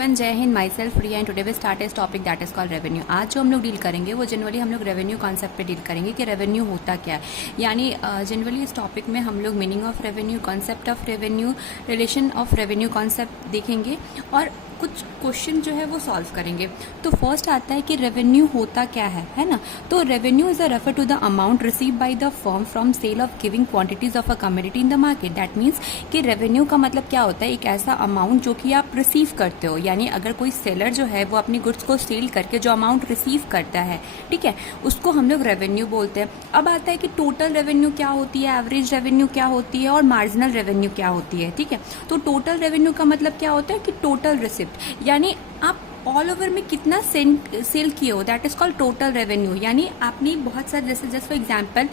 Everyone, जय हिंद। Myself Priya and today we start इस topic that is called revenue. आज जो हम लोग डील करेंगे वो जनरली हम लोग रेवेन्यू कॉन्सेप्ट पे डील करेंगे कि रेवेन्यू होता क्या है। यानी जनरली इस टॉपिक में हम लोग meaning of revenue, concept of revenue, relation of revenue concept देखेंगे और कुछ क्वेश्चन जो है वो सॉल्व करेंगे। तो फर्स्ट आता है कि रेवेन्यू होता क्या है ना। तो revenue is a refer to the amount receive by the firm from sale of giving quantities of a commodity in the market. That means कि रेवेन्यू का मतलब क्या होता है, एक ऐसा अमाउंट जो कि आप रिसीव करते हो। यानी अगर कोई सेलर जो है वो अपनी गुड्स को सेल करके जो अमाउंट रिसीव करता है, ठीक है, उसको हम लोग रेवेन्यू बोलते हैं। अब आता है कि टोटल रेवेन्यू क्या होती है, एवरेज रेवेन्यू क्या होती है और मार्जिनल रेवेन्यू क्या होती है। ठीक है, तो टोटल रेवेन्यू का मतलब क्या होता है कि टोटल रिसिप्ट, यानी आप ऑल ओवर में कितना सेल किए हो, that is called total revenue. यानी आपने बहुत सारे, जैसे जस्ट फॉर एग्जांपल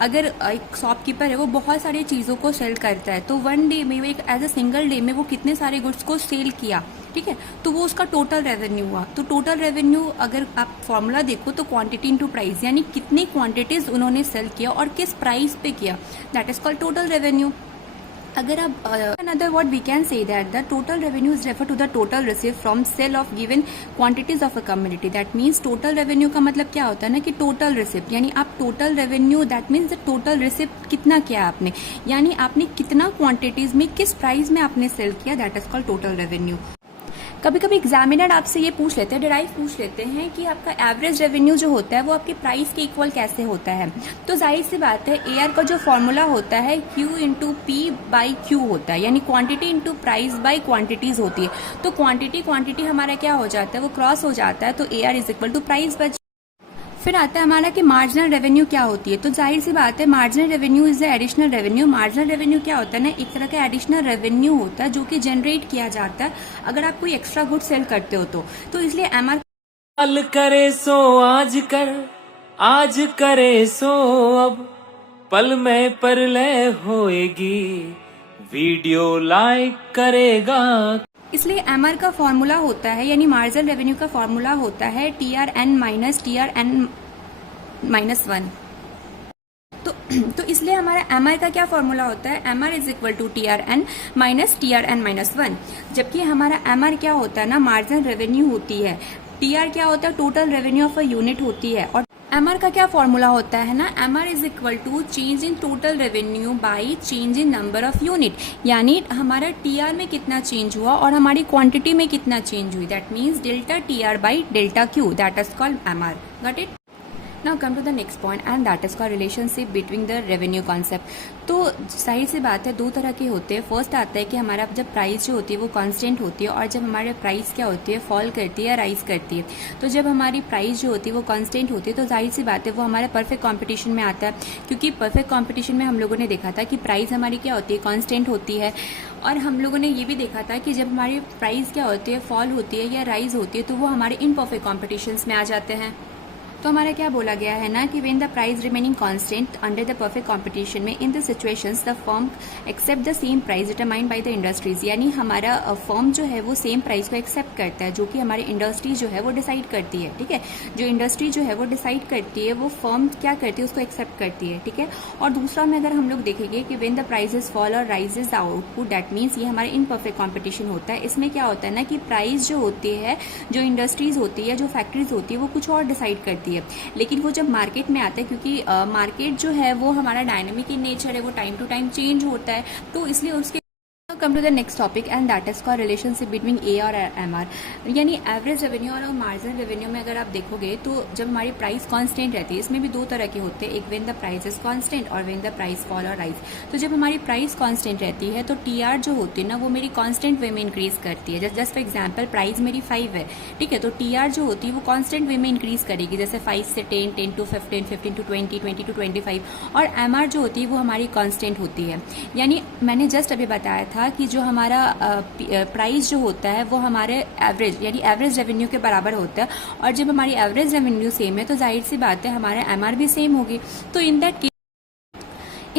अगर एक शॉपकीपर है वो बहुत सारी चीज़ों को सेल करता है, तो वन डे में, एक एज अ सिंगल डे में वो कितने सारे गुड्स को सेल किया, ठीक है, तो वो उसका टोटल रेवेन्यू हुआ। तो टोटल रेवेन्यू अगर आप फॉर्मूला देखो तो क्वांटिटी इनटू प्राइस, यानी कितनी क्वांटिटीज उन्होंने सेल किया और किस प्राइस पे किया, that is called total revenue. अगर आप another what we can say that the total revenue is refer to the total received from sale of given quantities of a commodity. That means total revenue का मतलब क्या होता है ना कि total receipt, यानी आप total revenue, that means the total receipt कितना किया आपने, यानी आपने कितना क्वांटिटीज में किस प्राइस में आपने सेल किया, that is called total revenue. कभी कभी एग्जामिनर आपसे ये पूछ लेते हैं, डिराइव पूछ लेते हैं कि आपका एवरेज रेवेन्यू जो होता है वो आपके प्राइस के इक्वल कैसे होता है। तो जाहिर सी बात है, AR का जो फॉर्मूला होता है Q into P by Q होता है, यानी quantity into price by quantities होती है। तो क्वांटिटी हमारा क्या हो जाता है, वो क्रॉस हो जाता है, तो AR is equal to price बच। फिर आता है हमारा कि मार्जिनल रेवेन्यू क्या होती है। तो जाहिर सी बात है, marginal revenue is the additional revenue. Marginal revenue क्या होता है ना, एक तरह का एडिशनल रेवेन्यू होता है जो कि जनरेट किया जाता है अगर आप कोई एक्स्ट्रा गुड सेल करते हो तो इसलिए MR कल करे सो आज कर, आज करे सो अब, पल में परलय होएगी, वीडियो लाइक करेगा। इसलिए MR का फॉर्मूला होता है, यानी मार्जिनल रेवेन्यू का फॉर्मूला होता है TRN माइनस TRN माइनस 1। तो इसलिए हमारा MR का क्या फॉर्मूला होता है, MR is equal to TRN minus TRN minus 1। जबकि हमारा MR क्या होता है ना, मार्जिनल रेवेन्यू होती है। TR क्या होता है, total revenue of a unit होती है। और MR का क्या फॉर्मूला होता है ना, MR is equal to change in total revenue by change in number of unit. यानी हमारा TR में कितना चेंज हुआ और हमारी क्वांटिटी में कितना चेंज हुई, that means delta TR by delta Q, that is called MR। Got it. Now come to the next point and that is called relationship between the revenue concept. तो जाहिर सी बात है, दो तरह के होते हैं। फर्स्ट आता है कि हमारा जब प्राइस जो होती है वो कांस्टेंट होती है, और जब हमारे प्राइस क्या होती है, फॉल करती है या राइज करती है। तो जब हमारी प्राइस जो होती है वो कांस्टेंट होती है तो जाहिर सी बात है वो हमारे परफेक्ट कॉम्पिटिशन में आता है, क्योंकि परफेक्ट कॉम्पिटिशन में हम लोगों ने देखा था कि प्राइस हमारी क्या होती है, कांस्टेंट होती है। और हम लोगों ने ये भी देखा था कि जब हमारी प्राइस क्या होती है, फॉल होती है या राइज होती है, तो वो हमारे इनपरफेक्ट कॉम्पिटिशन में आ जाते हैं। तो हमारा क्या बोला गया है ना कि when the price remaining constant under the perfect competition में, in the situations the firm accept the same price determined by the industries. यानी हमारा फर्म जो है वो सेम प्राइस को एक्सेप्ट करता है जो कि हमारी इंडस्ट्री जो है वो डिसाइड करती है। ठीक है, जो इंडस्ट्री जो है वो डिसाइड करती है वो फर्म क्या करती है, उसको एक्सेप्ट करती है। ठीक है, और दूसरा में अगर हम लोग देखेंगे कि व्हेन द प्राइसेस फॉल और राइजेस आउटपुट, दैट मीन्स ये हमारे इनपरफेक्ट कॉम्पिटिशन होता है। इसमें क्या होता है ना कि प्राइस जो होती है, जो इंडस्ट्रीज होती है, जो फैक्ट्रीज होती है, वो कुछ और डिसाइड करती है। लेकिन वो जब मार्केट में आता है, क्योंकि मार्केट जो है वो हमारा डायनेमिक इन नेचर है, वो टाइम टू टाइम चेंज होता है, तो इसलिए उसके come to the next topic and that is called relationship between A और MR। यानी एवरेज रेवेन्यू और मार्जिनल रेवेन्यू में अगर आप देखोगे तो जब हमारी प्राइस कांस्टेंट रहती है, इसमें भी दो तरह के होते हैं, एक when the price is constant और व्हेन द प्राइस फॉल और राइज। तो जब हमारी प्राइस कांस्टेंट रहती है तो TR जो होती है ना वो मेरी कांस्टेंट वे में इंक्रीज करती है। जस्ट फॉर एग्जांपल प्राइस मेरी 5 है, ठीक है, तो TR जो होती है वो कांस्टेंट वे में इंक्रीज करेगी, जैसे 5 से 10, 10 टू 15, 15 टू 20, 20 टू 25। और MR जो होती है वो हमारी कांस्टेंट होती है। यानी मैंने जस्ट अभी बताया था कि जो हमारा प्राइस जो होता है वो हमारे एवरेज, यानी एवरेज रेवेन्यू के बराबर होता है, और जब हमारी एवरेज रेवेन्यू सेम है तो जाहिर सी बात है हमारा MR भी सेम होगी। तो in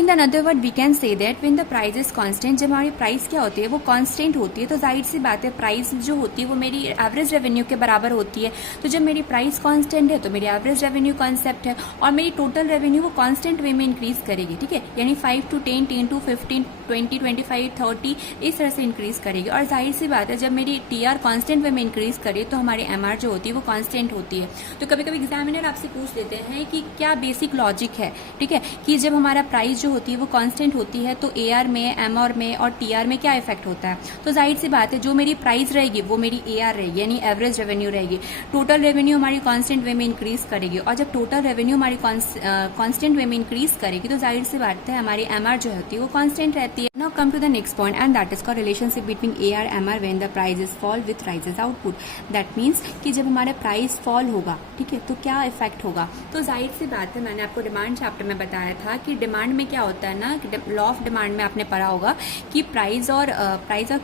in the another word we can say that when the price is constant, जब हमारी प्राइस क्या होती है वो कांस्टेंट होती है, तो जाहिर सी बात है प्राइस जो होती है वो मेरी एवरेज रेवेन्यू के बराबर होती है। तो जब मेरी प्राइस कांस्टेंट है तो मेरी एवरेज रेवेन्यू कॉन्सेप्ट है, और मेरी टोटल रेवेन्यू वो कांस्टेंट वे में इंक्रीज करेगी, ठीक है, यानी 5 to 10, 10 to 15, 20, 25, 30 इस तरह से इंक्रीज करेगी। और जाहिर सी बात है जब मेरी टीआर कांस्टेंट वे में इंक्रीज करे तो हमारी एमआर जो होती है वो कांस्टेंट होती है। तो कभी कभी एग्जामिनर आपसे पूछ लेते हैं कि क्या बेसिक लॉजिक है, ठीक है, कि जब हमारा प्राइस जो होती है वो कांस्टेंट होती है तो एआर में, एमआर में और टीआर में क्या इफेक्ट होता है। तो जाहिर सी बात है जो मेरी प्राइस रहेगी वो मेरी एआर रहेगी, यानी एवरेज रेवेन्यू रहेगी। टोटल रेवेन्यू हमारी कांस्टेंट वे में इंक्रीज करेगी, और जब टोटल रेवेन्यू हमारी कांस्टेंट वे में इंक्रीज करेगी तो जाहिर सी बात है हमारी एमआर जो होती है वो कांस्टेंट रहती है। Now come to the next point and that is called relationship between AR MR when the prices fall with rises output. That means कि जब हमारा प्राइस फॉल होगा, ठीक है, तो क्या इफेक्ट होगा। तो जाहिर सी बात है मैंने आपको डिमांड चैप्टर में बताया था कि डिमांड में क्या होता है ना, लॉ ऑफ डिमांड में आपने पढ़ा होगा कि प्राइस और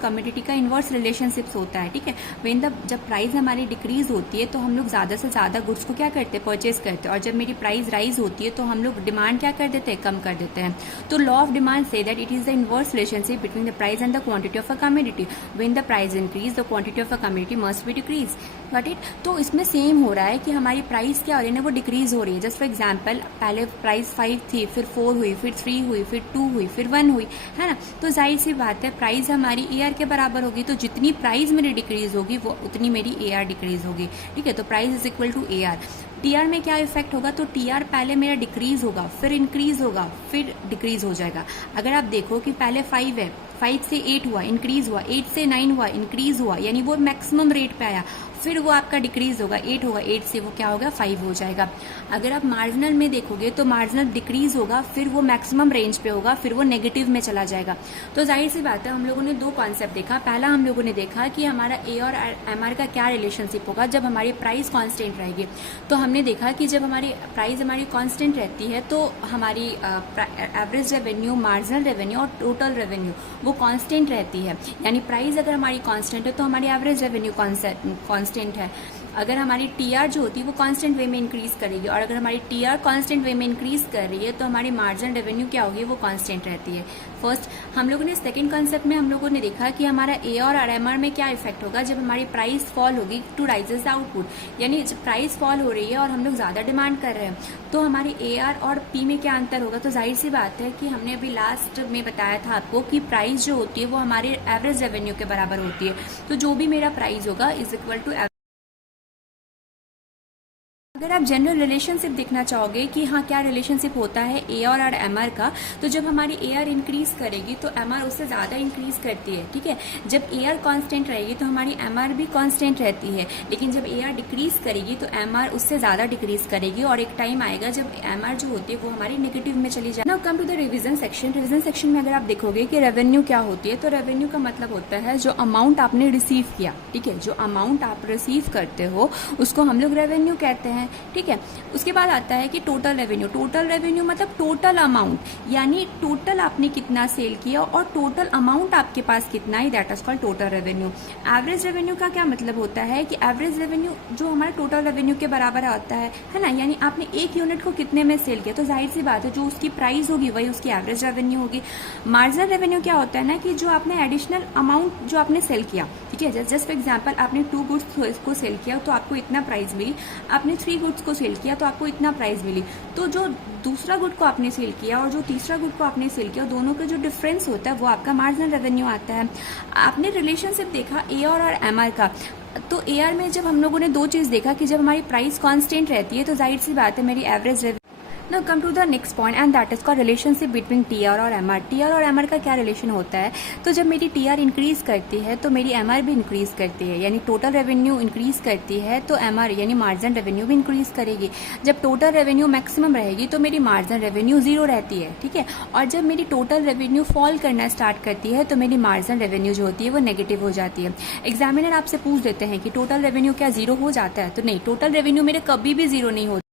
कमोडिटी का इनवर्स रिलेशनशिप्स होता है, ठीक है। व्हेन द जब प्राइस हमारी डिक्रीज होती है तो हम लोग ज्यादा से ज्यादा गुड्स को क्या करते हैं, परचेज करते हैं, और जब मेरी प्राइस राइज होती है तो हम लोग डिमांड क्या कर देते हैं, कम कर देते हैं। तो law of demand say that it is the inverse relationship between the price and the quantity of a commodity. When the price increase the quantity of a commodity must be decrease. Got it. तो इसमें same हो रहा है कि हमारी price क्या हो रही है ना, वो डिक्रीज हो रही है। जस्ट फॉर एग्जाम्पल पहले प्राइस 5 थी, फिर 4 हुई, फिर 3 हुई, फिर 2 हुई, फिर 1 हुई, है ना। तो जाहिर सी बात है प्राइस हमारी एआर के बराबर होगी, तो जितनी प्राइस मेरी डिक्रीज होगी वो उतनी मेरी एआर डिक्रीज होगी, ठीक है। तो price is equal to AR. TR में क्या इफेक्ट होगा, तो टीआर पहले मेरा डिक्रीज होगा, फिर इंक्रीज होगा, फिर डिक्रीज हो जाएगा। अगर आप देखो कि पहले 5 है, 5 से 8 हुआ, इंक्रीज हुआ, 8 से 9 हुआ, इंक्रीज हुआ, यानी वो मैक्सिमम रेट पे आया, फिर वो आपका डिक्रीज होगा, 8 होगा, 8 से वो क्या होगा, 5 हो जाएगा। अगर आप मार्जिनल में देखोगे तो मार्जिनल डिक्रीज होगा, फिर वो मैक्सिमम रेंज पे होगा, फिर वो नेगेटिव में चला जाएगा। तो जाहिर सी बात है हम लोगों ने दो कॉन्सेप्ट देखा। पहला हम लोगों ने देखा कि हमारा ए और एमआर का क्या रिलेशनशिप होगा जब हमारी प्राइस कांस्टेंट रहेगी। तो हमने देखा कि जब हमारी प्राइस हमारी कांस्टेंट रहती है तो हमारी एवरेज रेवेन्यू, मार्जिनल रेवेन्यू और टोटल रेवेन्यू वो कांस्टेंट रहती है। यानी प्राइस अगर हमारी कांस्टेंट है तो हमारी एवरेज रेवेन्यू कांस्टेंट है। अगर हमारी टीआर जो होती है वो कांस्टेंट वे में इंक्रीज करेगी, और अगर हमारी टीआर कांस्टेंट वे में इंक्रीज कर रही है तो हमारी मार्जिनल रेवेन्यू क्या होगी, वो कांस्टेंट रहती है। फर्स्ट हम लोगों ने सेकंड कॉन्सेप्ट में हम लोगों ने देखा कि हमारा ए और एमआर में क्या इफेक्ट होगा जब हमारी प्राइस फॉल होगी टू राइजेस आउटपुट। यानी जब प्राइस फॉल हो रही है और हम लोग ज्यादा डिमांड कर रहे हैं तो हमारी एआर और पी में क्या अंतर होगा। तो जाहिर सी बात है कि हमने अभी लास्ट में बताया था आपको कि प्राइस जो होती है वो हमारे एवरेज रेवेन्यू के बराबर होती है। तो जो भी मेरा प्राइस होगा इज इक्वल टू। अगर आप जनरल रिलेशनशिप देखना चाहोगे कि हाँ क्या रिलेशनशिप होता है ए और एमआर का, तो जब हमारी एआर इंक्रीज करेगी तो एमआर उससे ज्यादा इंक्रीज करती है, ठीक है। जब एआर कांस्टेंट रहेगी तो हमारी एमआर भी कांस्टेंट रहती है, लेकिन जब एआर डिक्रीज करेगी तो एमआर उससे ज्यादा डिक्रीज करेगी, और एक टाइम आएगा जब एमआर जो होती है वो हमारी नेगेटिव में चली जाए। Now come to the revision section. Revision section में अगर आप देखोगे कि रेवेन्यू क्या होती है, तो रेवेन्यू का मतलब होता है जो अमाउंट आपने रिसीव किया, ठीक है। जो अमाउंट आप रिसीव करते हो उसको हम लोग रेवेन्यू कहते हैं, ठीक है। उसके बाद आता है कि टोटल रेवेन्यू। टोटल रेवेन्यू मतलब टोटल अमाउंट, यानी टोटल आपने कितना सेल किया और टोटल अमाउंट आपके पास कितना है, that is called total revenue. Average revenue का क्या मतलब होता है कि एवरेज रेवेन्यू जो हमारे टोटल रेवेन्यू के बराबर आता है ना, यानी आपने एक यूनिट को कितने में सेल किया, तो जाहिर सी बात है जो उसकी प्राइस होगी वही उसकी एवरेज रेवेन्यू होगी। मार्जिनल रेवेन्यू क्या होता है ना, कि जो आपने एडिशनल अमाउंट जो आपने सेल किया, ठीक है। जस्ट फॉर एग्जाम्पल आपने 2 गुड्स को सेल किया तो आपको इतना प्राइस मिली, आपने 3 गुड्स को सेल किया तो आपको इतना प्राइस मिली। तो जो दूसरा गुड को आपने सेल किया और जो तीसरा गुड को आपने सेल किया, दोनों का जो डिफरेंस होता है वो आपका मार्जिनल रेवेन्यू आता है। आपने रिलेशनशिप देखा ए और एमआर का, तो एआर में जब हम लोगों ने दो चीज देखा कि जब हमारी प्राइस कांस्टेंट रहती है तो जाहिर सी बात है मेरी average revenue. Now come to the next point and that is called relationship between TR और एमआर। टीआर और एमआर का क्या रिलेशन होता है, तो जब मेरी टीआर इंक्रीज करती है तो मेरी एमआर भी इंक्रीज करती है, यानी टोटल रेवेन्यू इंक्रीज करती है तो एमआर यानी मार्जिनल रेवेन्यू भी इंक्रीज करेगी। जब टोटल रेवेन्यू मैक्सिमम रहेगी तो मेरी मार्जिनल रेवेन्यू 0 रहती है, ठीक है। और जब मेरी टोटल रेवेन्यू फॉल करना स्टार्ट करती है तो मेरी मार्जिनल रेवेन्यू जो होती है वो नेगेटिव हो जाती है। एग्जामिनर आपसे पूछ देते हैं कि टोटल रेवेन्यू क्या 0 हो जाता है, तो नहीं, टोटल रेवेन्यू मेरे कभी भी 0 नहीं होता।